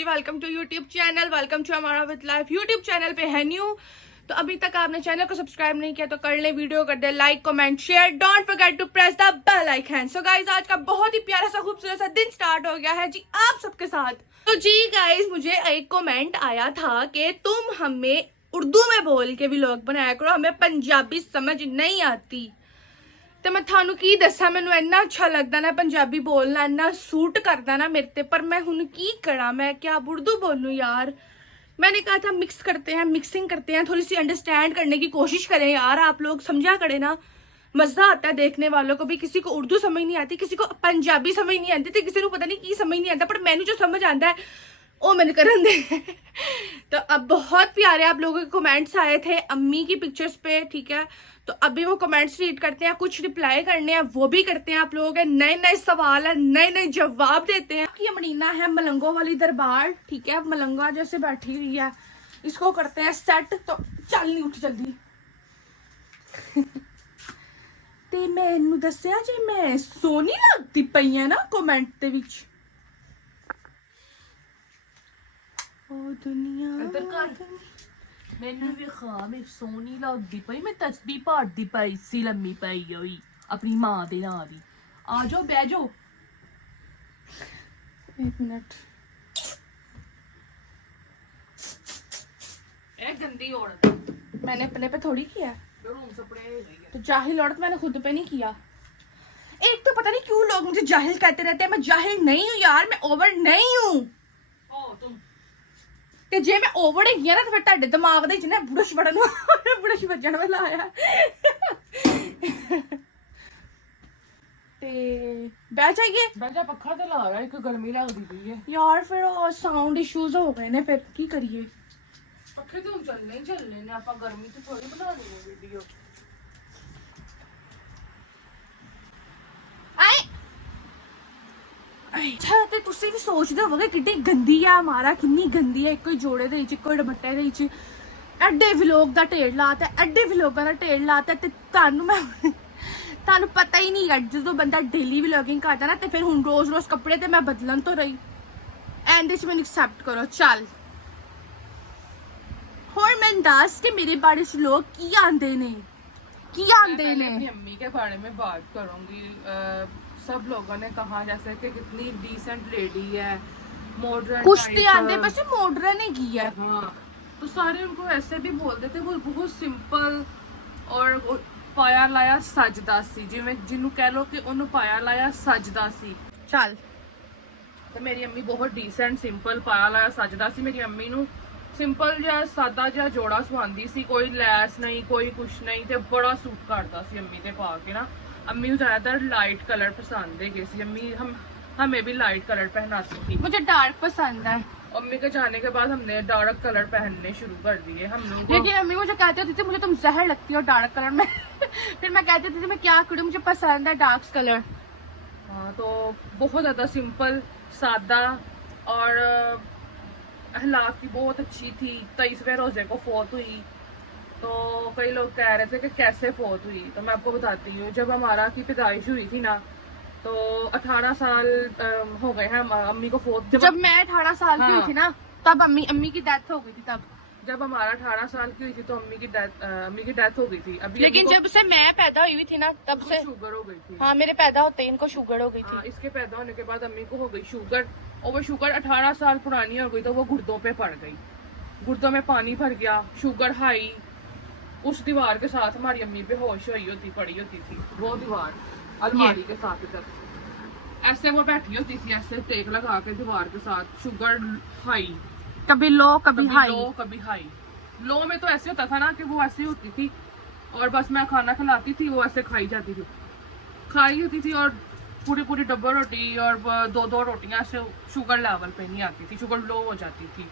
Ji, welcome to YouTube channel, welcome to हमारा with life YouTube channel पे है new. तो अभी तक आपने चैनल को सब्सक्राइब नहीं किया तो कर ले, वीडियो कर दे like, comment, share, don't forget to press the bell icon. So guys, आज का बहुत ही प्यारा सा खूबसूरत सा दिन स्टार्ट हो गया है जी आप सबके साथ। तो जी गाइस, मुझे एक कमेंट आया था कि तुम हमें उर्दू में बोल के व्लॉग बनाया करो, हमें पंजाबी समझ नहीं आती। तो मैं थानू की दसा, मैनू इन्ना अच्छा लगता ना पंजाबी बोलना, इन्ना सूट करता ना मेरे ते, पर मैं हुन की करा, मैं क्या उर्दू बोलूं यार। मैंने कहा था मिक्स करते हैं, मिक्सिंग करते हैं, थोड़ी सी अंडरस्टैंड करने की कोशिश करें यार, आप लोग समझा करें ना, मजा आता है देखने वालों को भी। किसी को उर्दू समझ नहीं आती, किसी को पंजाबी समझ नहीं आती, तो किसी को पता नहीं की समझ नहीं आता, पर मैनू जो समझ आता है ओ मैंने करन दे। तो अब बहुत प्यारे आप लोगों के कमेंट्स आए थे अम्मी की पिक्चर्स पे, ठीक है। तो अभी वो कमेंट्स रीड करते हैं, कुछ रिप्लाई करने हैं वो भी करते हैं, आप लोगों के नए नए सवाल है, नए नए जवाब देते हैं। ये मनीना है मलंगों वाली दरबार, ठीक है, मलंगा जैसे बैठी हुई है, इसको करते हैं सेट। तो चल नहीं उठ जल्दी। ते मैनू दस्या जे मैं सोनी लगती पई है ना कमेंट दे विच। ओ दुनिया इधर कर। मैनू भी खा मैं सोनी लगदी पई, मैं तस्बीह पढ़दी पई सी लम्मी पई होई अपनी मां दे नां दी। आ जाओ बह जाओ। एक मिनट। ए गंदी औरत, मैंने अपने पे थोड़ी किया, रूम सपड़े गई है। तो जाहिल औरत मैंने खुद पे नहीं किया। एक तो पता नहीं क्यों लोग मुझे जाहिल कहते रहते हैं, मैं जाहिल नहीं हूँ यार, मैं ओवर नहीं हूँ। ओ तुम ते जे मैं ओवर हैगी ना तो फिर ਤੁਹਾਡੇ ਦਿਮਾਗ ਦੇ ਵਿੱਚ ਨਾ ਬੁਰਸ਼ ਵੜਨ ਵਾਲਾ ਬੁਰਸ਼ ਵੱਜਣ ਵਾਲਾ ਆਇਆ। ਤੇ ਬਹਿ ਜਾਈਏ बह जा, पक्खा तो ला रहा है, एक गर्मी लगदी पई है यार, फिर साउंड इश्यूज हो गए ने, फिर की करिए। पक्खे तो चलने ही चलने ने, आपा गर्मी तो थोड़ी बना देंगे वीडियो। अच्छा, ਤੇ ਤੁਸੀਂ ਵੀ ਸੋਚਦੇ ਹੋਵੋਗੇ ਕਿੰਨੀ ਗੰਦੀ ਆ ਹਮਾਰਾ, ਕਿੰਨੀ ਗੰਦੀ ਹੈ, ਇੱਕੋ ਹੀ ਜੋੜੇ ਦੇ ਵਿੱਚ, ਇੱਕੋ ਹੀ ਦੁਪੱਟੇ ਦੇ ਵਿੱਚ ਐਡੇ ਵਲੌਗ ਦਾ ਢੇਰ ਲਾਤਾ, ਐਡੇ ਵਲੌਗਾਂ ਦਾ ਢੇਰ ਲਾਤਾ। ਤੇ ਤੁਹਾਨੂੰ ਪਤਾ ਹੀ ਨਹੀਂ ਹੈ, ਜਦੋਂ ਬੰਦਾ ਡੇਲੀ ਵਲੌਗਿੰਗ ਕਰਦਾ ਨਾ, ਤੇ ਫਿਰ ਹੁਣ ਰੋਜ਼-ਰੋਜ਼ ਕੱਪੜੇ ਤੇ ਮੈਂ ਬਦਲਣ ਤੋਂ ਰਹੀ, ਐਂਡ ਵਿੱਚ ਮੈਨੂੰ ਐਕਸੈਪਟ ਕਰੋ। ਚੱਲ ਹੁਣ ਮੈਂ ਦੱਸ ਕਿ ਮੇਰੇ ਬਾਰੇ ਚ ਲੋਕ ਕੀ ਆਂਦੇ ਨੇ, ਕੀ आंदे मैं ने। अपनी अम्मी के बारे में बात करूंगी। सब लोगों ने कहा जैसे कि कितनी डिसेंट लेडी है, मॉडर्न कुछ ते आंदे बस मॉडर्न है की है। हाँ, तो सारे उनको ऐसे भी बोलते थे, वो बहुत सिंपल और पाया लाया सजदा सी, जिवें जिन्हों कह लो कि उन्होंने पाया लाया सजदा सी। चल तो मेरी अम्मी बहुत डिसेंट सिंपल पाया लाया सजदा सी। मेरी अम्मी नू सिंपल जिहा सादा जिहा जोड़ा सवांदी सी, कोई लैस नहीं, कोई कुछ नहीं, ते बड़ा सूट करता सी अम्मी ते पा के ना। अम्मी को ज्यादातर लाइट कलर पसंद है, सी अम्मी हमें भी लाइट कलर पहनाती थी। मुझे डार्क पसंद है। अम्मी के जाने के बाद हमने डार्क कलर पहनने शुरू कर दिए हम लोग। लेकिन अम्मी मुझे कहती होती थी मुझे तुम जहर लगती हो डार्क कलर में। फिर मैं कहती थी मैं क्या करूँ, मुझे पसंद है डार्क कलर। हाँ, तो बहुत ज्यादा सिंपल सादा और हालात की बहुत अच्छी थी। 23वें रोजे को फौत हुई, तो कई लोग कह रहे थे कि कैसे फौत हुई, तो मैं आपको बताती हूँ। जब हमारा की पैदाइश हुई थी ना, तो 18 साल हो गए हैं अम्मी को फौत। जब मैं 18 साल की हुई थी ना, तब अम्मी की डेथ हो गई थी। तब जब हमारा 18 साल की हुई थी तो अम्मी की डेथ हो गई थी। अभी लेकिन जब से मैं पैदा हुई थी ना, तब से शुगर हो गई थी। हाँ, मेरे पैदा होते ही इनको शुगर हो गई थी। इसके पैदा होने के बाद अम्मी को हो गई शुगर, और वो शुगर 18 साल पुरानी हो गई, तो वो गुर्दों पे पड़ गई, गुर्दों में पानी भर गया, शुगर हाई। उस दीवार के साथ हमारी अम्मी बेहोश हुई होती, पड़ी होती थी, वो दीवार अलमारी के साथ इधर ऐसे वो बैठी होती थी, ऐसे टेक लगा के दीवार के साथ, शुगर हाई, कभी लो कभी हाई। लो कभी हाई। लो में तो ऐसे होता था ना कि वो ऐसे होती थी, और बस मैं खाना खिलाती थी, वो ऐसे खाई जाती थी, खाई होती थी, और पूरी पूरी डब्बा रोटी और 2-2 रोटियां से शुगर लेवल पे नहीं आती थी, शुगर लो हो जाती थी।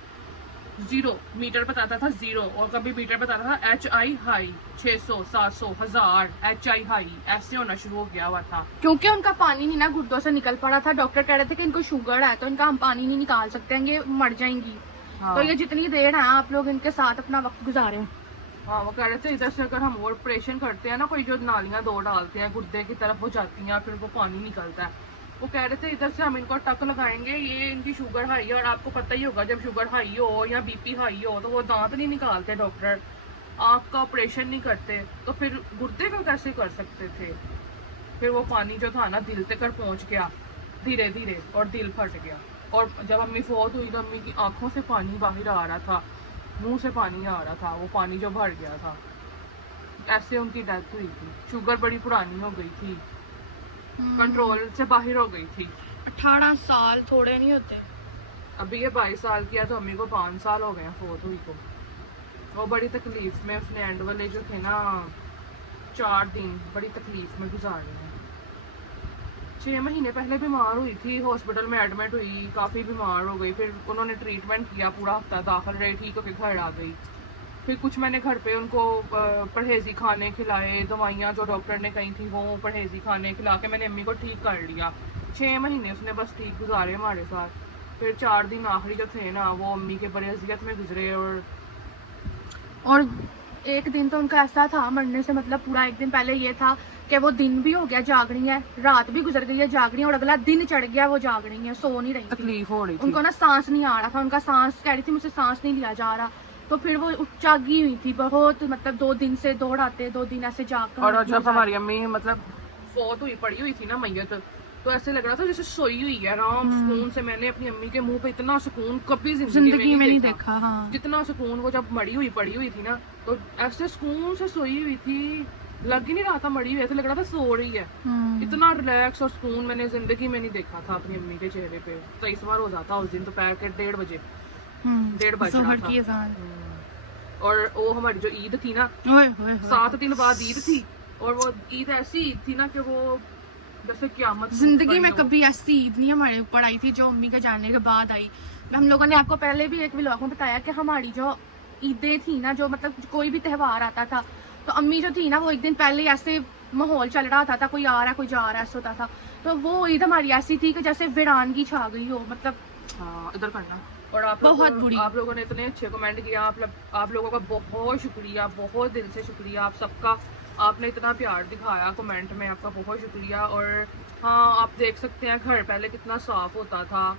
0 मीटर बताता था 0, और कभी मीटर बताता था HI हाई, 600 700 1000 HI हाई, ऐसे होना शुरू हो गया हुआ था। क्योंकि उनका पानी नहीं ना गुर्दों से निकल पड़ा था। डॉक्टर कह रहे थे कि इनको शुगर है, तो इनका हम पानी नहीं निकाल सकते हैं, ये मर जाएंगी। हाँ। तो ये जितनी देर है आप लोग इनके साथ अपना वक्त गुजारें। हाँ, वो कह रहे थे इधर से अगर हम ऑपरेशन करते हैं ना, कोई जो नालियां 2 डालते हैं गुर्दे की तरफ, वो जाती हैं, फिर वो पानी निकलता है, वो कह रहे थे इधर से हम इनको टक लगाएंगे, ये इनकी शुगर हाई है, और आपको पता ही होगा जब शुगर हाई हो या बीपी हाई हो तो वो दांत नहीं निकालते डॉक्टर, आँख का ऑपरेशन नहीं करते, तो फिर गुर्दे का कैसे कर सकते थे। फिर वो पानी जो था ना दिल तक पहुंच गया धीरे धीरे, और दिल फट गया। और जब अम्मी फौत हुई तो अम्मी की आंखों से पानी बाहर आ रहा था, मुंह से पानी आ रहा था, वो पानी जो भर गया था। ऐसे उनकी डेथ हुई थी। शुगर बड़ी पुरानी हो गई थी, कंट्रोल से बाहर हो गई थी। 18 साल थोड़े नहीं होते। अभी ये 22 साल की है तो अम्मी को 5 साल हो गए हैं फौत हुई को। वो बड़ी तकलीफ में उसने एंड वाले जो थे ना 4 दिन बड़ी तकलीफ में गुजारे हैं। 6 महीने पहले बीमार हुई थी, हॉस्पिटल में एडमिट हुई, काफ़ी बीमार हो गई। फिर उन्होंने ट्रीटमेंट किया, पूरा हफ्ता दाखिल रही, ठीक होकर घर आ गई। फिर कुछ मैंने घर पे उनको परहेजी खाने खिलाए, दवाइयाँ जो डॉक्टर ने कही थी वो परहेजी खाने खिला के मैंने अम्मी को ठीक कर लिया। 6 महीने उसने बस ठीक गुजारे हमारे साथ। फिर 4 दिन आखिरी जो थे ना वो अम्मी के बड़े अजियत में गुजरे। और एक दिन तो उनका ऐसा था मरने से मतलब पूरा एक दिन पहले ये था कि वो दिन भी हो गया जागनी है, रात भी गुजर गई है जागनी, और अगला दिन चढ़ गया वो जागनी है, सो नहीं रही थी। तकलीफ हो रही थी उनको ना सांस नहीं आ रहा था, उनका सांस कह रही थी मुझसे सांस नहीं लिया जा रहा। तो फिर वो जागी हुई थी बहुत, मतलब 2 दिन से दौड़ाते, 2 दिन ऐसे जाग। और जब हमारी अम्मी मतलब फौत हुई पड़ी हुई थी ना मैयत, तो ऐसे लग रहा था जैसे सोई हुई है आराम सुकून से। मैंने अपनी अम्मी के मुंह पे इतना सुकून कभी जिंदगी में नहीं देखा। हाँ। जितना सुकून वो जब मड़ी हुई पड़ी हुई थी ना, तो ऐसे सुकून से सोई हुई थी, लग ही नहीं रहा था मड़ी हुई, ऐसे लग रहा था सो रही है। इतना रिलैक्स और सुकून मैंने जिंदगी में नहीं देखा था अपनी अम्मी के चेहरे पे। 23 बार हो जाता उस दिन दोपहर के 1:30 बजे, 1:30 बजे और वो हमारी जो ईद थी ना 7 दिन बाद ईद थी, और वो ईद ऐसी ईद थी ना कि वो जैसे क्यामत। जिंदगी में कभी ऐसी ईद नहीं हमारे ऊपर आई थी जो अम्मी के जाने के बाद आई। हम लोगों ने आपको पहले भी एक व्लॉग में बताया कि हमारी जो ईदें थी ना, जो मतलब कोई भी त्योहार आता था तो अम्मी जो थी ना वो एक दिन पहले ऐसे माहौल चल रहा था, कोई आ रहा कोई जा रहा ऐसा होता था। तो वो ईद हमारी ऐसी थी कि जैसे वीरानगी छा गई हो, मतलब हाँ इधर करना। और आप लोगों ने इतने अच्छे कमेंट किया, आप लोगों का बहुत शुक्रिया, बहुत दिल से शुक्रिया आप सबका। आपने इतना प्यार दिखाया कमेंट में, आपका बहुत शुक्रिया। और हाँ आप देख सकते हैं घर पहले कितना साफ होता था,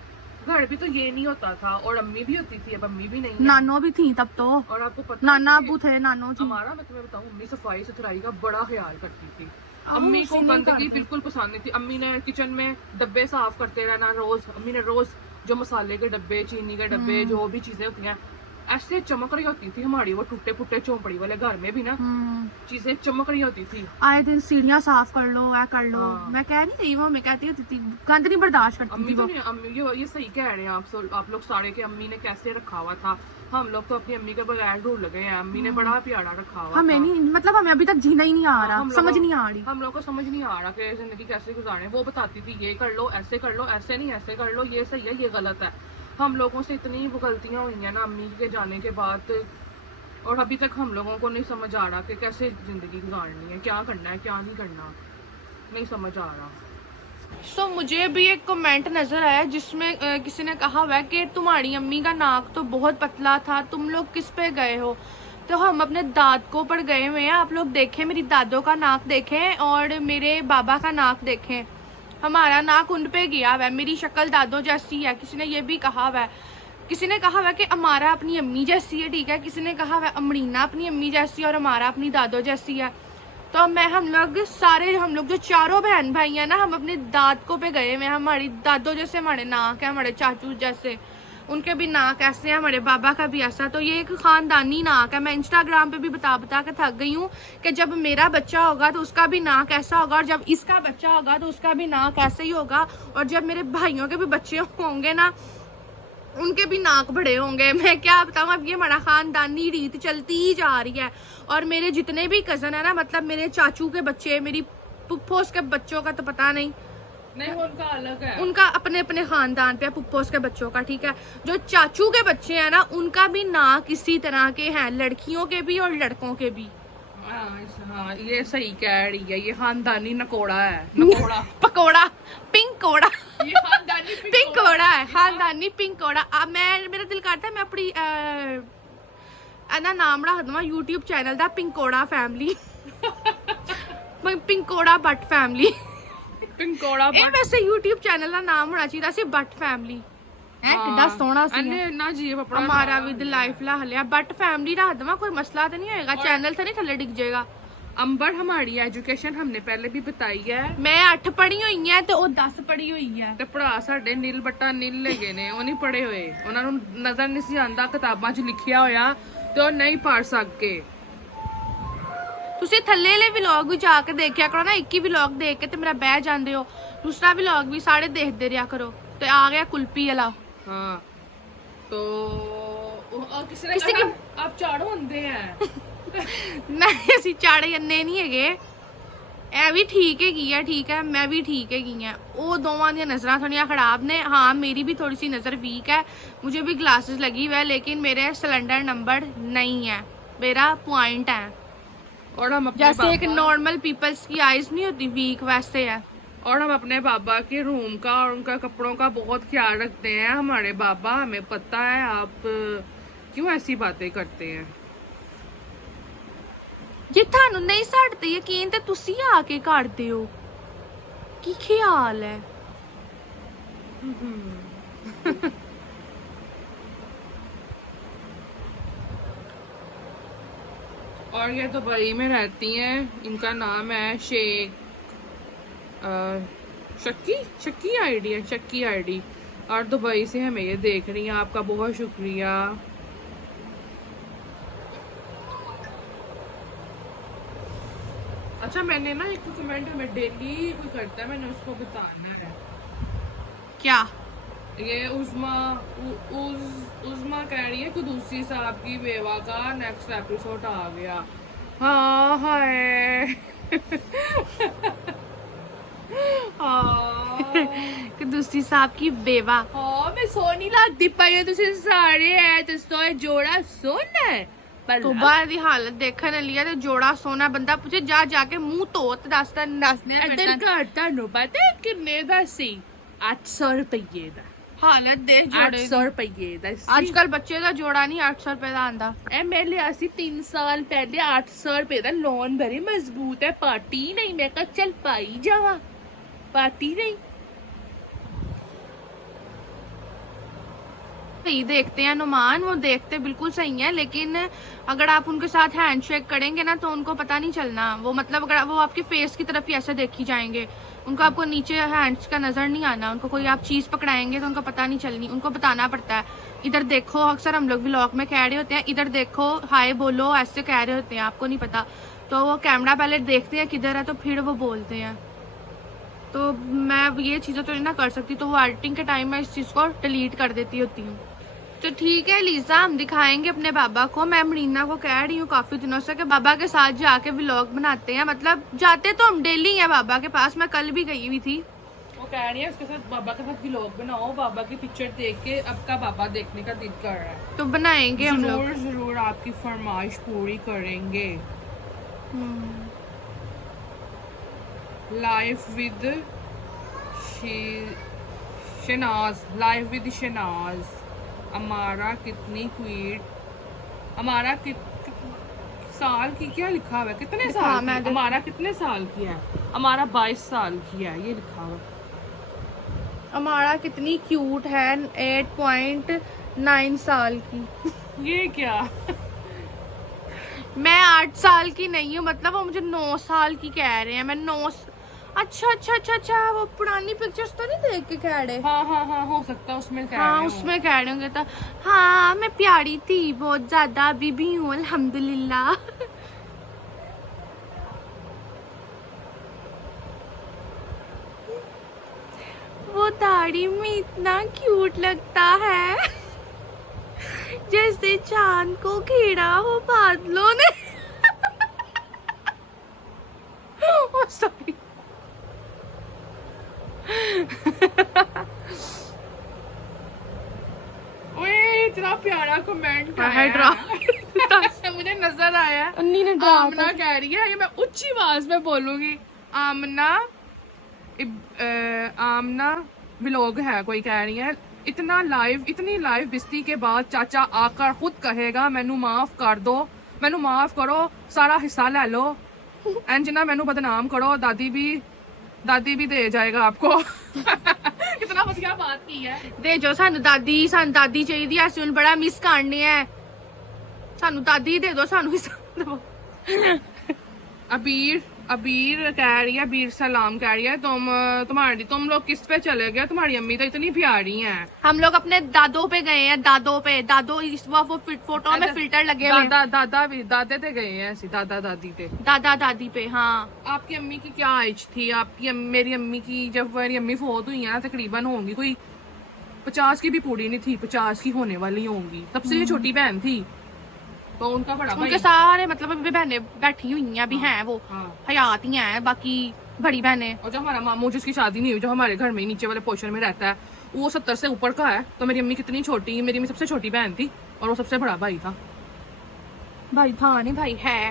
घर भी तो ये नहीं होता था, और अम्मी भी होती थी, अब अम्मी भी नहीं है, नानो भी थी तब तो। और आपको पता नाना अबू थे, नानो जी। हमारा मैं तुम्हें बताऊं, अम्मी सफाई सुथराई का बड़ा ख्याल करती थी। अम्मी को गंदगी बिल्कुल पसंद नहीं थी। अम्मी ने किचन में डब्बे साफ करते रहना रोज। अम्मी ने रोज जो मसाले के डब्बे, चीनी के डब्बे, जो भी चीजें होती हैं ऐसे चमक रही होती थी हमारी। वो टूटे फुटे चौपड़ी वाले घर में भी ना चीजें चमक रही होती थी। आए दिन सीढ़ियाँ साफ कर लो, वह कर लो। हाँ। मैं कह नहीं रही वो, मैं कहती होती थी गंद नहीं बर्दाश्त करती अम्मी थी। अम्मी ये सही कह रहे हैं आप लोग सारे के अम्मी ने कैसे रखा हुआ था। हम लोग तो अपनी अम्मी के बगैर ढूंढ लगे हैं। अम्मी ने बड़ा प्यारा रखा हुआ। हमें नहीं, मतलब हमें अभी तक जीना ही नहीं आ रहा, समझ नहीं आ रही। हम लोग को समझ नहीं आ रहा कि जिंदगी कैसे गुजारे। वो बताती थी ये कर लो, ऐसे कर लो, ऐसे नहीं ऐसे कर लो, ये सही है, ये गलत है। हम लोगों से इतनी गलतियां हुई हैं ना अम्मी के जाने के बाद, और अभी तक हम लोगों को नहीं समझ आ रहा कि कैसे जिंदगी गुजारनी है, क्या करना है क्या नहीं करना, नहीं समझ आ रहा। मुझे भी एक कमेंट नजर आया जिसमें किसी ने कहा हुआ है कि तुम्हारी अम्मी का नाक तो बहुत पतला था, तुम लोग किस पे गए हो। तो हम अपने दादकों पर गए हुए हैं। आप लोग देखें, मेरी दादों का नाक देखें और मेरे बाबा का नाक देखें। हमारा नाक उन पे गया हुआ है। मेरी शक्ल दादों जैसी है। किसी ने ये भी कहा हुआ है, किसी ने कहा हुआ है कि हमारा अपनी अम्मी जैसी है, ठीक है। किसी ने कहा हुआ है अमरीना अपनी अम्मी जैसी और हमारा अपनी दादों जैसी है। तो हम लोग जो चारों बहन भाई हैं ना, हम अपने दादकों पे गए हुए हैं। हमारी दादों जैसे हमारे नाक है, हमारे चाचू जैसे उनके भी नाक ऐसे हैं, हमारे बाबा का भी ऐसा। तो ये एक खानदानी नाक है। मैं इंस्टाग्राम पे भी बता के थक गई हूँ कि जब मेरा बच्चा होगा तो उसका भी नाक ऐसा होगा, और जब इसका बच्चा होगा तो उसका भी नाक ऐसे ही होगा, और जब मेरे भाइयों के भी बच्चे होंगे ना उनके भी नाक बड़े होंगे। मैं क्या बताऊँ, अब ये हमारा खानदानी रीत चलती ही जा रही है। और मेरे जितने भी कजन है ना, मतलब मेरे चाचू के बच्चे, मेरी पुप्पोस के बच्चों का तो पता नहीं, उनका अलग है, उनका अपने अपने खानदान पे, पुप्पोस के बच्चों का, ठीक है। जो चाचू के बच्चे हैं ना उनका भी नाक इसी तरह के हैं, लड़कियों के भी और लड़कों के भी। हाँ ये सही कह रही है, ये खानदानी नकोड़ा है, नकोड़ा पकोड़ा, पिंक कोड़ा, ये खानदानी पिंक कोड़ा है, खानदानी पिंक कोड़ा। अब मेरा दिल करता है मैं अपनी नाम रख दूँ यूट्यूब चैनल का, पिंक कोड़ा फैमिली, पिंक कोड़ा बट फैमिली। ਟਿੰਕੋੜਾ ਇਹ ਵੈਸੇ YouTube ਚੈਨਲ ਦਾ ਨਾਮ ਹੋਣਾ ਚਾਹੀਦਾ ਸੀ ਬੱਟ ਫੈਮਿਲੀ ਹੈ ਕਿੱਡਾ ਸੋਹਣਾ ਸੀ ਇਹਨੇ ਇੰਨਾ ਜੀਵ ਆਪਣਾ ਹਮਾਰਾ ਵਿਦ ਲਾਈਫ ਲਾ ਲਿਆ ਬੱਟ ਫੈਮਿਲੀ ਰੱਖ ਦਵਾਂ ਕੋਈ ਮਸਲਾ ਤਾਂ नहीं होएगा चैनल तो नहीं थल्ले डिग जाएगा अंबर हमारी एजुकेशन हमने पहले भी बताई है मैं 8 ਪੜ੍ਹੀ ਹੋਈ ਆ ਤੇ ਉਹ 10 ਪੜ੍ਹੀ ਹੋਈ ਆ ਤੇ ਭਰਾ ਸਾਡੇ ਨੀਲ ਬੱਟਾ ਨੀਲ ਲੈਗੇ ਨੇ ਉਹ ਨਹੀਂ ਪੜੇ ਹੋਏ ਉਹਨਾਂ ਨੂੰ ਨਜ਼ਰ ਨਹੀਂ ਸੀ ਆਂਦਾ ਕਿਤਾਬਾਂ 'ਚ ਲਿਖਿਆ ਹੋਇਆ ਤੇ ਉਹ ਨਹੀਂ ਪੜ ਸਕੇ ਤੁਸੀਂ ਥੱਲੇ ਵਾਲੇ ਵਲੌਗ ਵੀ ਜਾ ਕੇ ਦੇਖਿਆ ਕਰੋ ਨਾ ਇੱਕ ਹੀ ਵਲੌਗ ਦੇਖ ਕੇ ਤੇ ਮੇਰਾ ਬਹਿ ਜਾਂਦੇ ਹੋ ਦੂਸਰਾ ਵਲੌਗ ਵੀ ਸਾਰੇ ਦੇਖਦੇ ਰਿਹਾ ਕਰੋ ਤੇ ਆ ਗਿਆ ਕੁਲਪੀ ਵਾਲਾ हाँ तो किसी ने कहा आप चाड़ो ਹੁੰਦੇ हैं ਨਹੀਂ ਅਸੀਂ ਚਾੜੇ ਅੰਨੇ ਨਹੀਂ ਹੈਗੇ ਇਹ ਵੀ ਠੀਕ ਹੈਗੀ ਆ ਠੀਕ ਹੈ ਮੈਂ ਵੀ ਠੀਕ ਹੈਗੀ ਆ ਉਹ ਦੋਵਾਂ ਦੀਆਂ ਨਜ਼ਰਾਂ ਥੋੜੀਆਂ ਖਰਾਬ ਨੇ हाँ मेरी भी थोड़ी सी नज़र वीक है मुझे भी ग्लासेस लगी हुई है लेकिन मेरे सिलेंडर नंबर नहीं है मेरा पॉइंट है और हम अपने जैसे एक नॉर्मल पीपल्स की आइज नहीं होती वीक वैसे है और हम अपने बाबा के रूम का और उनका कपड़ों का बहुत ख्याल रखते हैं हमारे बाबा हमें पता है आप क्यों ऐसी बातें करते हैं ਜੇ ਤੁਹਾਨੂੰ ਨਹੀਂ ਸਾਡੇ ਤੇ ਯਕੀਨ ਤੇ ਤੁਸੀਂ ਆ ਕੇ ਕਰਦੇ ਹੋ ਕੀ ਖਿਆਲ ਹੈ और ये दुबई में रहती हैं इनका नाम है शेख शक्की आईडी है शक्की आईडी और दुबई से हमें ये देख रही हैं आपका बहुत शुक्रिया अच्छा मैंने ना एक कमेंट हमें डेली कोई करता है मैंने उसको बताना है क्या ये उज़मा कह रही है कुदूसी साहब की बेवा का नेक्स्ट एपिसोड आ गया हाँ हाय कदूसी साहब की बेवा हाँ मैं सोनी लगती पाई तुझे सारे है तो जोड़ा सोना है तो बाहर दी हालत देखने वाली है तो जोड़ा सोना बंदा पूछे जा जाके मुंह धो ते दसने इधर घर ਤੁਹਾਨੂੰ ਪਤਾ ਕਿੰਨੇ ਦਾ ਸੀ 800 ਰੁਪਏ ਦਾ हालत देख जोड़े 800 ਰੁਪਏ ਦਾ ਸੀ आजकल बच्चे का जोड़ा नहीं 800 रुपए का आंदा ਇਹ ਮੈਂ ਲਿਆ ਸੀ 3 ਸਾਲ ਪਹਿਲੇ 800 ਰੁਪਏ ਦਾ ਲੋਨ ਬੜੀ ਮਜ਼ਬੂਤ ਹੈ ਪਾਰਟੀ ਨਹੀਂ ਮੈਂ ਕਿਹਾ ਚੱਲ ਪਾਈ ਜਾਵਾਂ ਪਾਰਟੀ नहीं सही देखते हैं नुमान वो देखते बिल्कुल सही है लेकिन अगर आप उनके साथ हैंडशेक करेंगे ना तो उनको पता नहीं चलना वो मतलब अगर वो आपके फेस की तरफ ही ऐसे देखी जाएंगे उनको आपको नीचे हैंड्स का नजर नहीं आना उनको कोई आप चीज पकड़ाएंगे तो उनको पता नहीं चलनी उनको बताना पड़ता है इधर देखो अक्सर हम लोग व्लॉग में कह रहे होते हैं इधर देखो हाय बोलो ऐसे कह रहे होते हैं आपको नहीं पता तो वो कैमरा पहले देखते हैं किधर है तो फिर वो बोलते हैं तो मैं ये चीज़ें तो नहीं ना कर सकती तो वो एडिटिंग के टाइम में इस चीज़ को डिलीट कर देती होती हूँ तो ठीक है लीजा हम दिखाएंगे अपने बाबा को मैं मरीना को कह रही हूँ काफी दिनों से कि बाबा के साथ जाके व्लॉग बनाते हैं मतलब जाते तो हम डेली हैं बाबा के पास मैं कल भी गई हुई थी वो कह रही है उसके साथ बाबा के साथ व्लॉग बनाओ बाबा की पिक्चर देख के अब का बाबा देखने का दिल कर रहा है तो बनाएंगे हम लोग जरूर आपकी फरमाइश पूरी करेंगे life with Shahnaz life with Shahnaz हमारा कितनी क्वीट हमारा साल की क्या लिखा हुआ है कितने साल की? हमारा कितने साल की है हमारा 22 साल की है ये लिखा हुआ हमारा कितनी क्यूट है 8.9 साल की ये क्या मैं 8 साल की नहीं हूँ मतलब वो मुझे 9 साल की कह रहे हैं मैं 9 अच्छा वो पुरानी पिक्चर्स तो नहीं देख के कह रहे हाँ हो सकता है उसमें कह हाँ रहे उसमें कह रहे होंगे तो हाँ मैं प्यारी थी बहुत ज्यादा अभी भी हूँ अल्हम्दुलिल्लाह वो दाढ़ी में इतना क्यूट लगता है जैसे चांद को घेरा हो बादलों ने oh, sorry ओए इतना प्यारा कमेंट मुझे नजर आया आमना कह रही है ये मैं ऊंची आवाज में बोलूंगी आमना व्लॉग है कोई कह रही है इतनी लाइव बिस्ती के बाद चाचा आकर खुद कहेगा मैनू माफ कर दो मैनू माफ करो सारा हिस्सा ले लो इंज ना मैनू बदनाम करो दादी भी दादी भी दे जाएगा आपको। कितना बढ़िया बात की है। दे जो सानू दादी चाहिए, अस हुण बड़ा मिस करने हैं, सानू दादी दे दो, सानू भी दो। अबीर कह रही है, अबीर सलाम कह रही है, तुम लोग किस पे चले गए? तुम्हारी अम्मी तो इतनी प्यारी हैं। हम लोग अपने दादों पे गए हैं, दादो इस वो फोटो में फिल्टर लगे हुए हैं। दादे ते गए हैं ऐसी, दादा दादी पे, दादा दादी पे। हाँ, आपकी अम्मी की क्या एज थी? मेरी अम्मी की, जब मेरी अम्मी फोत हुई है ना, तकरीबन होंगी कोई 50 की भी पूरी नहीं थी, 50 की होने वाली होंगी। सबसे छोटी बहन थी, तो उनका बड़ा भाई। उनके सारे मतलब अभी बहनें बैठी हुई हैं, अभी हैं वो हयात ही हैं, बाकी बड़ी बहनें। और जो हमारा मामू जिसकी शादी नहीं हुई, जो हमारे घर में ही नीचे वाले पोर्शन में रहता है, वो 70 से ऊपर का है। तो मेरी अम्मी कितनी छोटी, मेरी अम्मी सबसे छोटी बहन थी और वो सबसे बड़ा भाई था। भाई था नहीं, भाई है।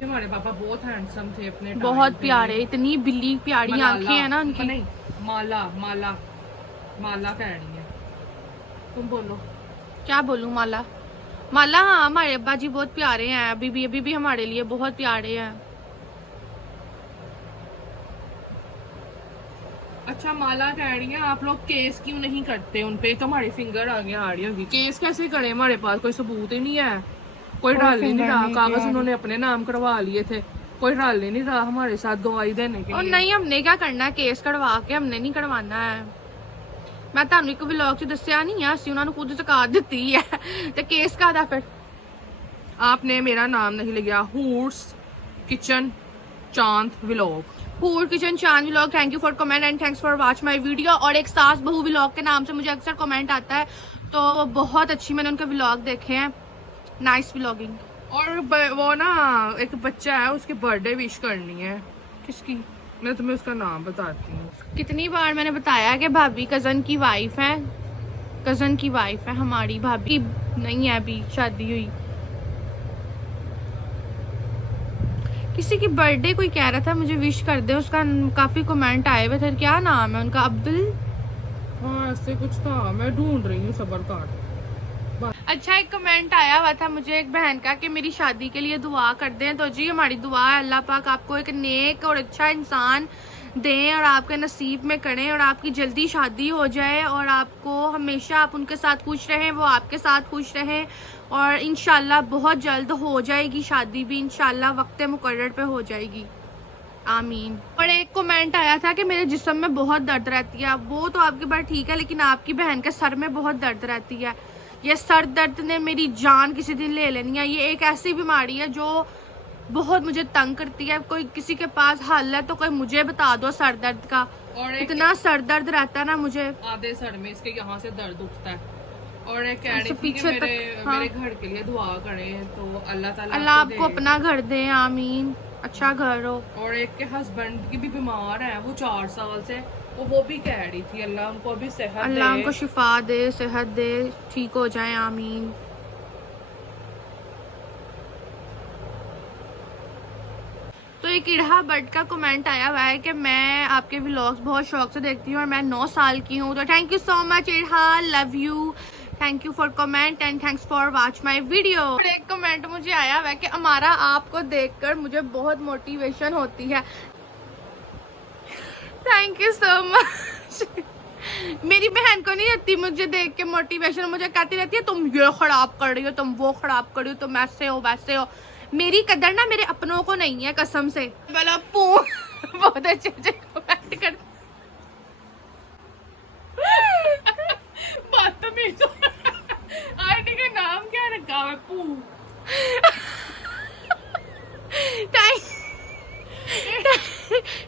हमारे पापा बहुत हैंडसम थे अपने टाइम बहुत पे। प्यारे, इतनी बिल्ली प्यारी आंखें हैं ना उनकी। नहीं, माला कह रही है, तुम बोलो। क्या बोलूं? माला हाँ, हमारे अब्बा जी बहुत प्यारे हैं, अभी भी हमारे लिए बहुत प्यारे हैं। अच्छा, माला कह रही है आप लोग केस क्यों नहीं करते उन पे? तुम्हारी फिंगर आगे आ रही होगी। केस कैसे करें? हमारे पास कोई सबूत ही नहीं है, कोई डाल ही नहीं रहा। कागज उन्होंने अपने नाम करवा लिए थे, कोई डाल ही नहीं रहा हमारे साथ गवाही देने के लिए। और नहीं, हमने क्या करना है केस करवा के? हमने नहीं करवाना है। मैं ਤੁਹਾਨੂੰ ਇੱਕ ਵਲੌਗ 'ਚ ਦੱਸਿਆ नहीं है, ਅਸੀਂ ਉਹਨਾਂ ਨੂੰ खुद चुका ਦਿੱਤੀ है, ਤੇ केस ਕਾਹਦਾ ਫਿਰ? आपने मेरा नाम नहीं लिया। हूर्स किचन चांद व्लॉग, हूर किचन चांद vlog, thank you for comment and thanks for watch my video. और एक सास बहू व्लॉग के नाम से मुझे अक्सर कमेंट आता है, तो वो बहुत अच्छी, मैंने उनके व्लॉग देखे हैं, नाइस व्लॉगिंग। और वो ना एक बच्चा है, उसकी बर्थडे विश करनी है। किसकी? मैं तुम्हें उसका नाम बताती हूँ। कितनी बार मैंने बताया कि भाभी कजन की वाइफ है, हमारी भाभी नहीं है, अभी शादी हुई। किसी की बर्थडे कोई कह रहा था मुझे विश कर दे, उसका काफी कमेंट आए हुए थे। क्या नाम है उनका? अब्दुल, हाँ ऐसे कुछ था, मैं ढूंढ रही हूँ सबर काट। अच्छा, एक कमेंट आया हुआ था मुझे एक बहन का कि मेरी शादी के लिए दुआ कर दें। तो जी हमारी दुआ है, अल्लाह पाक आपको एक नेक और अच्छा इंसान दें और आपके नसीब में करें और आपकी जल्दी शादी हो जाए और आपको हमेशा आप उनके साथ खुश रहें, वो आपके साथ खुश रहें, और इंशाल्लाह बहुत जल्द हो जाएगी शादी भी, इंशाल्लाह वक्त मुकर्रर पे हो जाएगी, आमीन। और एक कमेंट आया था कि मेरे जिस्म में बहुत दर्द रहती है। वो तो आपकी बात ठीक है, लेकिन आपकी बहन के सर में बहुत दर्द रहती है। ये सर दर्द ने मेरी जान किसी दिन ले लेनी है। ये एक ऐसी बीमारी है जो बहुत मुझे तंग करती है। कोई किसी के पास हल है तो कोई मुझे बता दो सर दर्द का। और इतना सर दर्द रहता है ना मुझे, आधे सर में इसके यहाँ से दर्द उठता है। और एक कह रही थी कि मेरे घर के लिए दुआ करें, तो अल्लाह ताला आपको अपना घर दे, आमीन, अच्छा घर हो। और एक के हस्बैंड की भी बीमार है, वो 4 साल से, वो भी कह रही थी अल्लाह उनको भी सेहत दे, अल्लाह उनको शिफा दे, सेहत दे, ठीक हो जाए, आमीन। तो एक इड़ा बट का कमेंट आया हुआ है कि मैं आपके व्लॉग्स बहुत शौक से देखती हूँ और मैं 9 साल की हूँ। तो thank you so much Ida, love you, thank you for comment and thanks for watch my video. एक कमेंट मुझे आया हुआ है कि हमारा आपको देखकर मुझे बहुत मोटिवेशन होती है। Thank you so much. मेरी बहन को नहीं होती मुझे देख के मोटिवेशन, मुझे कहती रहती है तुम ये खराब कर रही हो, तुम वो खराब कर रही हो, तुम ऐसे हो वैसे हो। मेरी कदर ना मेरे अपनों को नहीं है, कसम से। बोला पू बहुत अच्छे कमेंट कर। बदतमीज आंटी का नाम क्या रखा है? पू।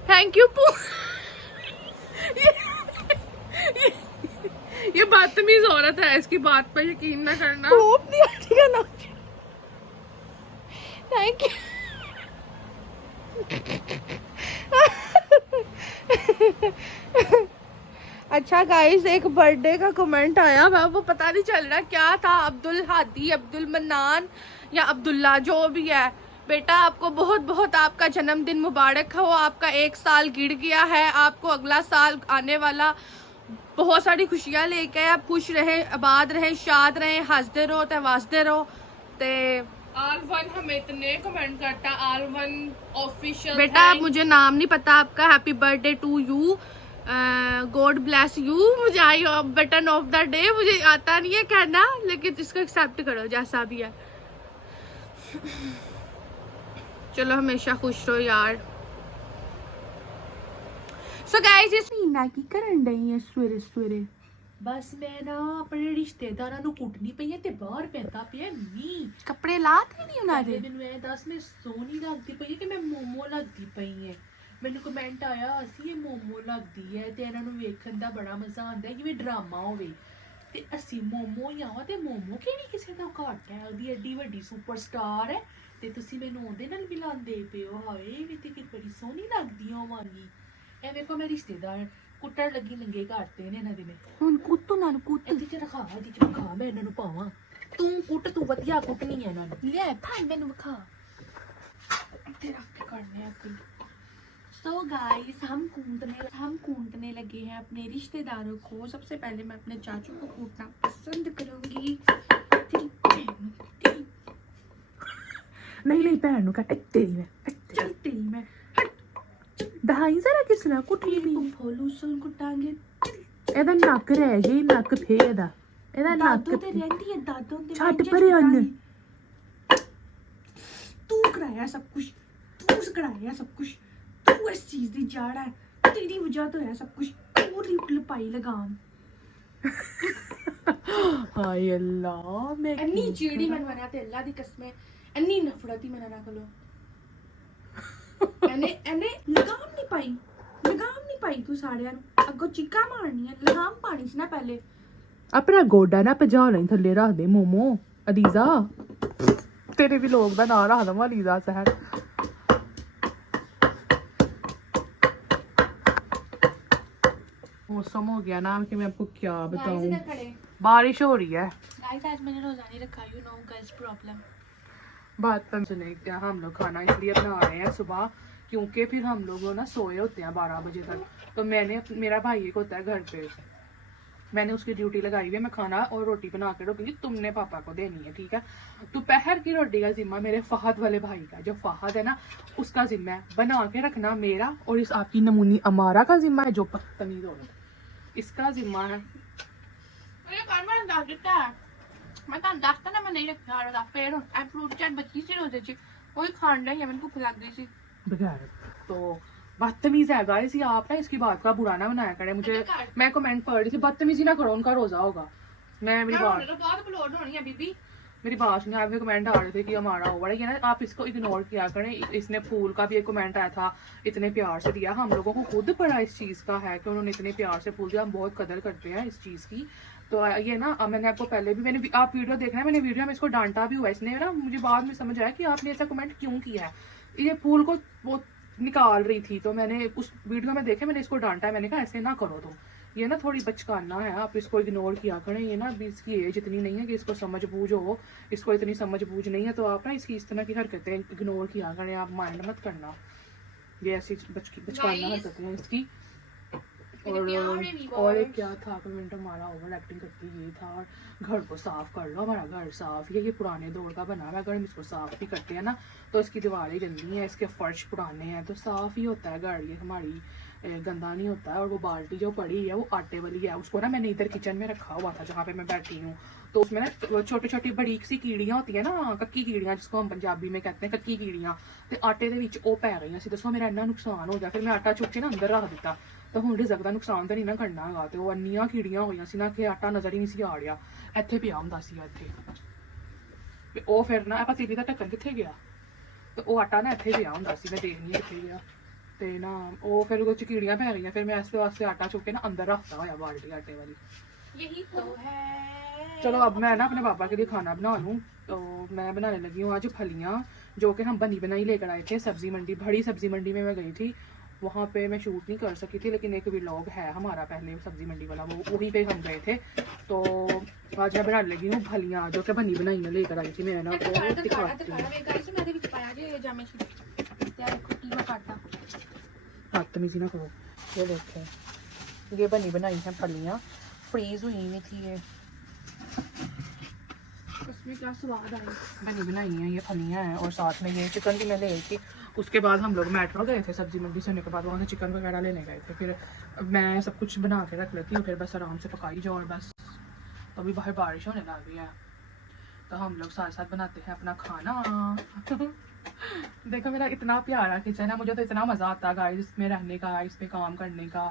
थैंक यू पू। ये बदतमीज औरत है, इसकी बात पर यकीन ना करना। अपनी आंटी का नाम। Thank you. अच्छा गाइस, एक बर्थडे का कमेंट आया हुआ, वो पता नहीं चल रहा क्या था, अब्दुल हादी, अब्दुल मन्नान या अब्दुल्ला, जो भी है। बेटा आपको बहुत बहुत आपका जन्मदिन मुबारक हो। आपका 1 साल गिर गया है, आपको अगला साल आने वाला बहुत सारी खुशियां लेके आए। आप खुश रहें, आबाद रहें, शाद रहें, हंसते रहो ते वासते रहो। ते आल1 हमें इतने कमेंट करता, आल1 ऑफिशियल। बेटा आप मुझे नाम नहीं पता आपका, happy birthday to you, God bless you. मुझे आई बटन ऑफ द डे मुझे आता नहीं है कहना, लेकिन इसको एक्सेप्ट करो जैसा भी है। चलो हमेशा खुश रहो यार। सो गाइस इस महीना की करन डई है सवेरे सवेरे। बस मैं ना अपने रिश्तेदारां ਨੂੰ ਕੁੱਟਣੀ ਪਈ ਐ ਤੇ ਬਾਹਰ ਪੈਂਦਾ ਪਿਆ ਮੀਂਹ। ਕੱਪੜੇ ਲਾਤੇ ਨਹੀਂ ਉਹਨਾਂ ਦੇ। ਮੈਨੂੰ ਇਹ ਦੱਸ ਮੈਂ ਸੋਹਣੀ ਲੱਗਦੀ ਪਈ ਐ ਕਿ ਮੈਂ ਮੋਮੋ ਲੱਗਦੀ ਪਈ ਐ। ਮੈਨੂੰ ਕਮੈਂਟ ਆਇਆ ਅਸੀਂ ਇਹ ਮੋਮੋ ਲੱਗਦੀ ਐ ਤੇ ਇਹਨਾਂ ਨੂੰ ਵੇਖਣ ਦਾ ਬੜਾ ਮਜ਼ਾ ਆਉਂਦਾ ਹੈ ਜਿਵੇਂ ਡਰਾਮਾ ਹੋਵੇ ਤੇ ਅਸੀਂ ਮੋਮੋ ਹੀ ਆਵਾਂ ਤੇ ਮੋਮੋ ਕਿਹੜੀ ਕਿਸੇ ਦਾ ਘੱਟ ਹੈ, ਉਹਦੀ ਐਡੀ ਵੱਡੀ ਸੁਪਰਸਟਾਰ ਹੈ ਤੇ ਤੁਸੀਂ ਮੈਨੂੰ ਉਹਦੇ ਨਾਲ ਮਿਲਾਉਂਦੇ ਪਏ ਹੋ। ਹਾਏ ਵੀ ਤੇ ਕਿ ਬੜੀ ਸੋਹਣੀ ਲੱਗਦੀ ਹੋਵਾਂਗੀ। ਇਹ ਵੇਖੋ ਮੇਰੇ ਰਿਸ਼ਤੇਦਾਰ ਕੁੱਟਣ ਲੱਗੀ ਨੰਗੇ ਘਾਟਦੇ ਨੇ ਇਹਨਾਂ ਦੇ ਨੇ। ਹੁਣ ਕੁੱਟੂ ਨਾ ਕੁੱਟ ਇਹਦੇ ਚ ਰਖਾ, ਇਹਦੇ ਚ ਰਖਾ, ਮੈਂ ਇਹਨਾਂ ਨੂੰ ਪਾਵਾਂ। ਤੂੰ ਕੁੱਟ, ਤੂੰ ਵਧੀਆ ਕੁੱਟਣੀ ਹੈ ਇਹਨਾਂ ਨੂੰ। ਲੈ ਭਾਈ ਮੈਨੂੰ ਵਿਖਾ। ਇੱਥੇ ਰੱਖ ਕੇ ਕਰਨੇ ਆ ਆਪਣੀ। So guys हम कूटने लगे हैं अपने रिश्तेदारों को। सबसे पहले मैं अपने चाचू को कूटना पसंद करूंगी। ਨਹੀਂ ਭੈਣ ਨੂੰ ਕੱਟ ਤੇਰੀ ਮੈਂ ਦਹਾਈ ਜ਼ਰਾ ਕਿਸ ਨਾਲ ਕੁੱਟਣੀ ਵੀ ਫੋਲੂ ਸੁਣ ਕੁੱਟਾਂਗੇ। ਇਹਦਾ ਨੱਕ ਰਹਿ ਜੇ, ਨੱਕ ਫੇ ਇਹਦਾ ਦਾਦੂ ਤੇ ਰਹਿੰਦੀ ਹੈ, ਦਾਦੂ ਤੇ ਛੱਡ ਪਰੇ ਉਹਨੂੰ। ਤੂੰ ਕਰਾਇਆ ਸਭ ਕੁਝ, ਤੂੰ ਇਸ ਚੀਜ਼ ਦੀ ਜੜ ਹੈ, ਤੇਰੀ ਵਜ੍ਹਾ ਤੋਂ ਹੈ ਸਭ ਕੁਝ। ਤੂੰ ਲਪਾਈ ਲਗਾਮ। ਹਾਏ ਅੱਲਾ ਮੈਂ ਇੰਨੀ ਚੀੜੀ ਮਨਵਾਣਾ ਤੇ ਅੱਲਾ ਦੀ ਕਸਮ ਹੈ, ਇੰਨੀ ਨਫ਼ਰਤ ਹੀ ਮਨਾ ਨਾ ਕਰੋ। ਇਹਨੇ ਲਗਾਮ ਨਹੀਂ ਪਾਈ ਤੂੰ ਸਾਰਿਆਂ ਨੂੰ ਅੱਗੋਂ ਚੀਕਾਂ ਮਾਰਨੀਆਂ। ਲਗਾਮ ਪਾਣੀ ਸੀ ਨਾ ਪਹਿਲੇ। ਆਪਣਾ ਗੋਡਾ ਨਾ ਭਜਾ ਲਈ ਥੱਲੇ ਰੱਖ ਦੇ ਮੋਮੋ। ਅਲੀਜ਼ਾ ਤੇਰੇ ਵੀ ਲੋਕ ਦਾ ਨਾਂ ਰੱਖ ਦਵਾਂ ਅਲੀਜ਼ਾ ਸਹਿਰ। मौसम हो गया ना कि मैं आपको क्या बताऊं, बारिश हो रही है। गाइस आज मैंने रोजा नहीं रखा, यू नो गर्ल्स प्रॉब्लम। बात तो सुने क्या, हम लोग खाना इसलिए बना रहे हैं सुबह क्योंकि फिर हम लोग ना सोए होते हैं 12 बजे तक। तो मेरा भाई एक होता है घर पे, मैंने उसकी ड्यूटी लगाई हुई है, मैं खाना और रोटी बना के रखूंगी, तुमने पापा को देनी है, ठीक है। दोपहर की रोटी का जिम्मा मेरे फहद वाले भाई का, जो फहद है ना उसका जिम्मा है, बना के रखना मेरा, और इस आपकी नमूनी अमारा का जिम्मा है जो बदतमीज हो इसका जिम्मा है। मैं ਤਾਂ ਦੱਸਤਾ ਨਾ ਮੈਂ ਨਹੀਂ ਰੱਖਿਆ ਰੋਜ਼ਾ। ਫਿਰ ਹੁਣ ਐ ਫਰੂਟ ਚਾਟ ਬੱਚੀ ਸੀ ਰੋਜ਼ੇ 'ਚ, ਉਹੀ ਖਾਣ ਡਈ ਆ, ਮੈਨੂੰ ਭੁੱਖ ਲੱਗ ਗਈ ਸੀ। बगैर तो बदतमीज है गाइस ये। आप ना इसकी बात का बुरा ना बनाया करें मुझे। मैं कमेंट पढ़ रही थी, बदतमीजी ना करो, उनका रोजा होगा। मैं मेरी बात बहुत अपलोड होनी है बीबी। मेरी बात सुनिए। आपके कमेंट आ रहे थे कि हमारा ओवर है, ये ना आप इसको इग्नोर किया करें। इसने फूल का भी एक कमेंट आया था, इतने प्यार से दिया। हम लोगों को खुद पड़ा इस चीज़ का है कि उन्होंने इतने प्यार से फूल दिया, हम बहुत कदर करते हैं इस चीज़ की। तो ये ना मैंने आपको पहले भी आप वीडियो देख रहे हैं, मैंने वीडियो में इसको डांटा भी हुआ। इसने ना मुझे बाद में समझ आया कि आपने ऐसा कमेंट क्यों किया है। ये फूल को वो निकाल रही थी तो मैंने उस वीडियो में देखे, मैंने इसको डांटा है, मैंने कहा ऐसे ना करो तुम, ये ना थोड़ी बचकाना है, आप इसको इग्नोर किया करें। ये ना अभी इसकी एज इतनी नहीं है कि इसको समझ बूझ हो, इसको इतनी समझ बूझ नहीं है, तो आप ना इसकी इस तरह की हरकतें इग्नोर किया करें, आप माइंड मत करना। ये ऐसी बचकाना हरकतें हैं इसकी। और एक क्या था कमेंट हमारा ओवर एक्टिंग करती ये था, घर को साफ कर लो, हमारा घर साफ है, ये पुराने दौर का बना हुआ है, अगर हम इसको साफ भी करते हैं ना तो इसकी दीवारें गंदी हैं, इसके फर्श पुराने हैं, तो साफ ही होता है घर, ये हमारी गंदा नहीं होता है। और वो बाल्टी जो पड़ी है वो आटे वाली है, उसको ना मैंने इधर किचन में रखा हुआ था जहाँ पे मैं बैठी हूँ, तो उसमें ना छोटी छोटी बड़ी सी कीड़ियाँ होती है ना, कक्की कीड़ियाँ जिसको हम पंजाबी में कहते हैं कक्की कीड़ियाँ, तो आटे के विच वो पै गई सी। दसो मेरा इन्ना नुकसान हो गया, फिर मैं आटा चुक के ना अंदर रख दिता, तो हुण रिजक का नुकसान तो नहीं ना करना हैगा। तो वो इन्नियां कीड़ियां होईयां सी ना कि आटा नज़र ही नहीं सी आ रहा, ਇੱਥੇ ਪਿਆ ਹੁੰਦਾ ਸੀ ਇੱਥੇ। ਤੇ ਉਹ ਫਿਰ ਨਾ ਪਤੀਲੀ ਦਾ ਢੱਕਣ ਕਿੱਥੇ ਗਿਆ, ਤੇ ਉਹ ਆਟਾ ਨਾ ਇੱਥੇ ਪਿਆ ਹੁੰਦਾ ਸੀ, ਮੈਂ ਦੇਖਣੀ ਕਿੱਥੇ ਗਿਆ, ਤੇ ਨਾ ਉਹ ਫਿਰ ਉਹਦੇ ਚ ਕੀੜੀਆਂ ਪੈ ਗਈਆਂ, ਫਿਰ ਮੈਂ ਇਸ ਵਾਸਤੇ ਆਟਾ ਚੁੱਕ ਕੇ ਨਾ ਅੰਦਰ ਰੱਖਤਾ ਹੋਇਆ बाल्टी आटे वाली। यही तो है। चलो अब मैं ना अपने पापा के लिए खाना बना लूँ। तो मैं बनाने लगी हूँ आज फलियाँ, जो कि हम बनी बनाई लेकर आए थे सब्जी मंडी, बड़ी सब्जी मंडी में मैं गई थी, वहाँ पे मैं शूट नहीं कर सकी थी, लेकिन एक व्लॉग है हमारा पहले सब्जी मंडी वाला, वो वहीं पे हम गए थे। तो आज मैं बनाने लगी हूँ फलियाँ, जो कि बनी बनाई में लेकर आई थी। मैंने बदतमीजी ना करो। ये देखें, ये बनी बनाई है फलियाँ, फ्रीज हुई हुई थी ये। इसमें क्या स्वाद आया। मैंने बनाई है ये फलियाँ हैं और साथ में ये चिकन भी मैं ले आई थी। उसके बाद हम लोग मेट्रो गए थे सब्जी मंडी से होने के बाद, वहाँ से चिकन वगैरह लेने गए थे। फिर मैं सब कुछ बना के रख लेती हूँ, फिर बस आराम से पकाई जाओ। और बस तो अभी बाहर बारिश होने लग गई है तो हम लोग साथ साथ बनाते हैं अपना खाना। देखो मेरा इतना प्यारा किचन है, मुझे तो इतना मज़ा आता है गाइस इसमें रहने का, इसमें काम करने का।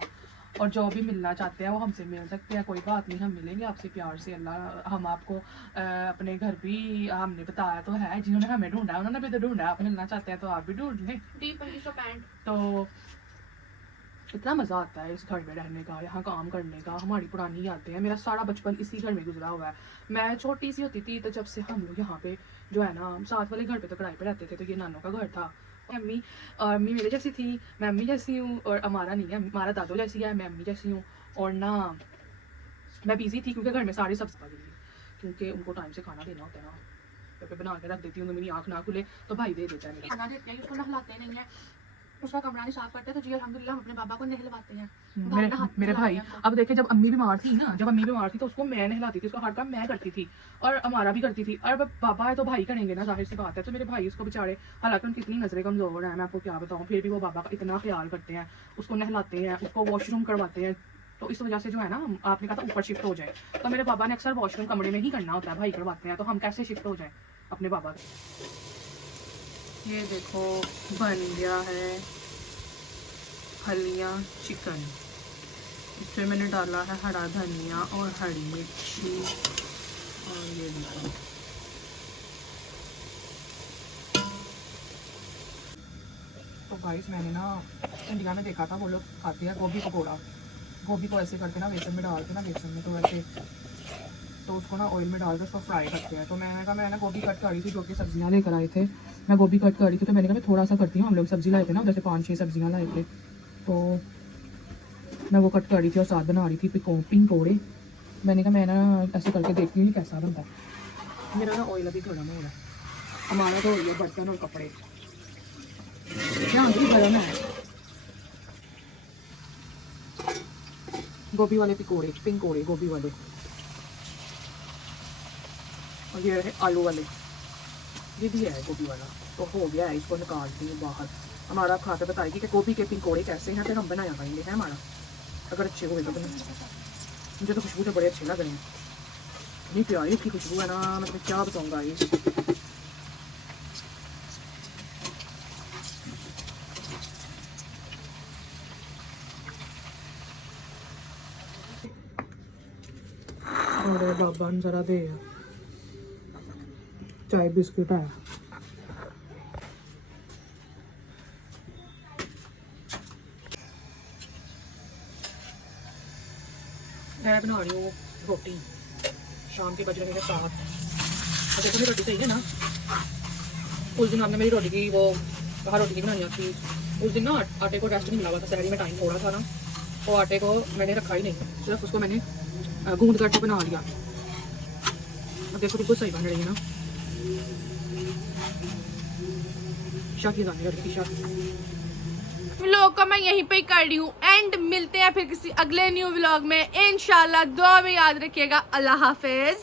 और जो भी मिलना चाहते हैं वो हमसे मिल सकते हैं, कोई बात नहीं, हम मिलेंगे आपसे प्यार से। अल्लाह हम आपको अपने घर भी हमने बताया तो है, जिन्होंने हमें ढूंढा है उन्होंने भी तो ढूंढा है। आप मिलना चाहते हैं तो आप भी ढूंढ लें। तो इतना मज़ा आता है इस घर में रहने का, यहाँ काम करने का। हमारी पुरानी यादें हैं, मेरा सारा बचपन इसी घर में गुजरा हुआ है। मैं छोटी सी होती थी तो जब से हम लोग यहाँ पे जो है ना साथ वाले घर पे तो किराए पे रहते थे, तो ये नानों का घर था। अम्मी मेरे जैसी थी, मैं अम्मी जैसी हूँ। और हमारा नहीं है, हमारा दादू जैसी है, मैं अम्मी जैसी हूँ। और ना मैं बिजी थी क्योंकि घर में सारी सब्जी पड़ी थी, क्योंकि उनको टाइम से खाना देना होता है ना, तो फिर बना के रख देती हूँ। तो मेरी आँख ना खुले तो भाई दे देता है मेरा। खाना देते हैं, उसको नहलाते नहीं है, उसका कमरा नहीं साफ करते, तो जी अल्हम्दुलिल्लाह हम अपने बाबा को नहलवाते हैं। मेरे भाई अब देखिए, जब अम्मी बीमार थी ना, जब अम्मी बीमार थी तो उसको मैं नहलाती थी, उसका हर काम मैं करती थी और हमारा भी करती थी। और अब बाबा है तो भाई करेंगे ना, जाहिर सी बात है। तो मेरे भाई उसको बेचारे, हालांकि उनकी इतनी नजरें कमजोर है, मैं आपको क्या बताऊँ, फिर भी वो बाबा का इतना ख्याल करते हैं, उसको नहलाते हैं, उसको वॉशरूम करवाते हैं। तो इस वजह से जो है ना, आपने कहा था ऊपर शिफ्ट हो जाए, तो मेरे बाबा ने अक्सर वॉशरूम कमरे में ही करना होता है, भाई करवाते हैं, तो हम कैसे शिफ्ट हो जाए अपने बाबा। ये देखो बन गया है फलियाँ चिकन। इसमें मैंने डाला है हरा धनिया और हरी मिर्ची। और ये देखो तो गाइस, मैंने ना इंडिया में देखा था वो लोग खाते हैं गोभी पकौड़ा। गोभी को ऐसे करके ना बेसन में डाल के ना, बेसन में तो ऐसे, तो उसको ना ऑयल में डाल के उसको फ्राई करते हैं। तो मैंने कहा, मैं ना गोभी कट कर रही थी, जो कि सब्जियाँ लेकर आए थे, मैं गोभी कट कर रही थी, तो मैंने कहा मैं थोड़ा सा करती हूँ। हम लोग सब्जी लाए थे ना, उधर से 5-6 सब्जियाँ लाए थे, तो मैं वो कट कर रही थी और साथ बना रही थी पिंकोड़े। मैंने कहा मैं ना ऐसे करके देखती हूँ कैसा बनता है। मेरा ना ऑयल अभी गर्म हो रहा है, हमारा तो ये बर्तन और कपड़े यहाँ भी गर्म है। गोभी वाले पिंकोड़े गोभी वाले, और ये है आलू वाले, ये भी है गोभी वाला। तो हो गया है, इसको निकालती हूँ बाहर। हमारा खा के बताएगी कि गोभी के पिंकोड़े कैसे हैं, फिर हम बनाया पाएंगे है हमारा, अगर अच्छे हुए तो। मुझे तो खुशबू तो बड़े अच्छे लग रहे हैं, इतनी प्यारी इसकी खुशबू है ना, मैं तुम्हें क्या बताऊँगा। ये अरे बाबा जरा दे, चाय बिस्किट है। मैं बना रही हूँ रोटी शाम के बज रहे हैं 7। और देखो मेरी रोटी सही है ना। उस दिन आपने मेरी रोटी की वो कहा रोटी की बनानी आती, उस दिन ना आटे को रेस्ट नहीं मिला हुआ था, शहरी में टाइम थोड़ा था ना, तो आटे को मैंने रखा ही नहीं, सिर्फ उसको मैंने गूंद करके बना लिया। अब देखो बिल्कुल सही बन रही है ना। शाकी गाने करती शाकी। व्लॉग का मैं यहीं पे ही कर रही हूँ एंड मिलते हैं फिर किसी अगले न्यू व्लॉग में इंशाल्लाह। दुआ में याद रखिएगा। अल्लाह हाफिज।